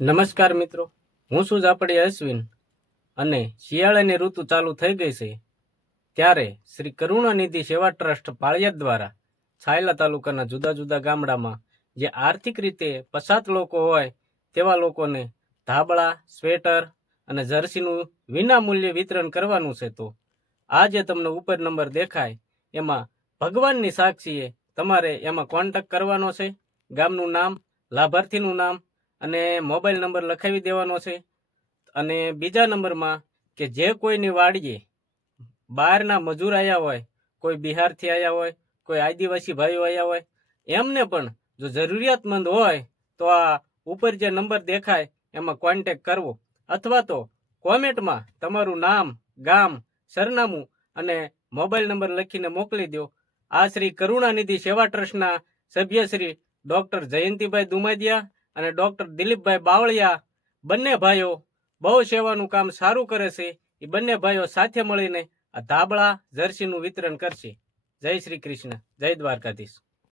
નમસ્કાર મિત્રો, હું છું ઝાપડી અશ્વિન અને શિયાળાની ઋતુ ચાલુ થઈ ગઈ છે. ત્યારે શ્રી કરુણાનિધિ સેવા ટ્રસ્ટ પાળિયાદ દ્વારા છાયલા તાલુકાના જુદા જુદા ગામડામાં જે આર્થિક રીતે પછાત લોકો હોય તેવા લોકોને ધાબળા, સ્વેટર અને જર્સીનું વિના મૂલ્યે વિતરણ કરવાનું છે તો આ જે તમને ઉપર નંબર દેખાય, એમાં ભગવાનની સાક્ષીએ તમારે એમાં કોન્ટેક્ટ કરવાનો છે. ગામનું નામ, લાભાર્થીનું નામ અને મોબાઈલ નંબર લખાવી દેવાનો છે. અને બીજા નંબરમાં કે જે કોઈની વાડીએ બહારના મજૂર આવ્યા હોય, કોઈ બિહારથી આવ્યા હોય, કોઈ આદિવાસી ભાઈઓ આવ્યા હોય, એમને પણ જો જરૂરિયાતમંદ હોય તો આ ઉપર જે નંબર દેખાય એમાં કોન્ટેક કરવો. અથવા તો કોમેન્ટમાં તમારું નામ, ગામ, સરનામું અને મોબાઈલ નંબર લખીને મોકલી દો. આ શ્રી કરુણાનિધિ સેવા ટ્રસ્ટના સભ્ય શ્રી ડોક્ટર જયંતિભાઈ દુમાદિયા અને ડૉક્ટર દિલીપભાઈ બાવળિયા બંને ભાઈઓ બહુ સેવાનું કામ સારું કરે છે. એ બંને ભાઈઓ સાથે મળીને આ ધાબળા જર્સીનું વિતરણ કરશે. જય શ્રી કૃષ્ણ. જય દ્વારકાધીશ.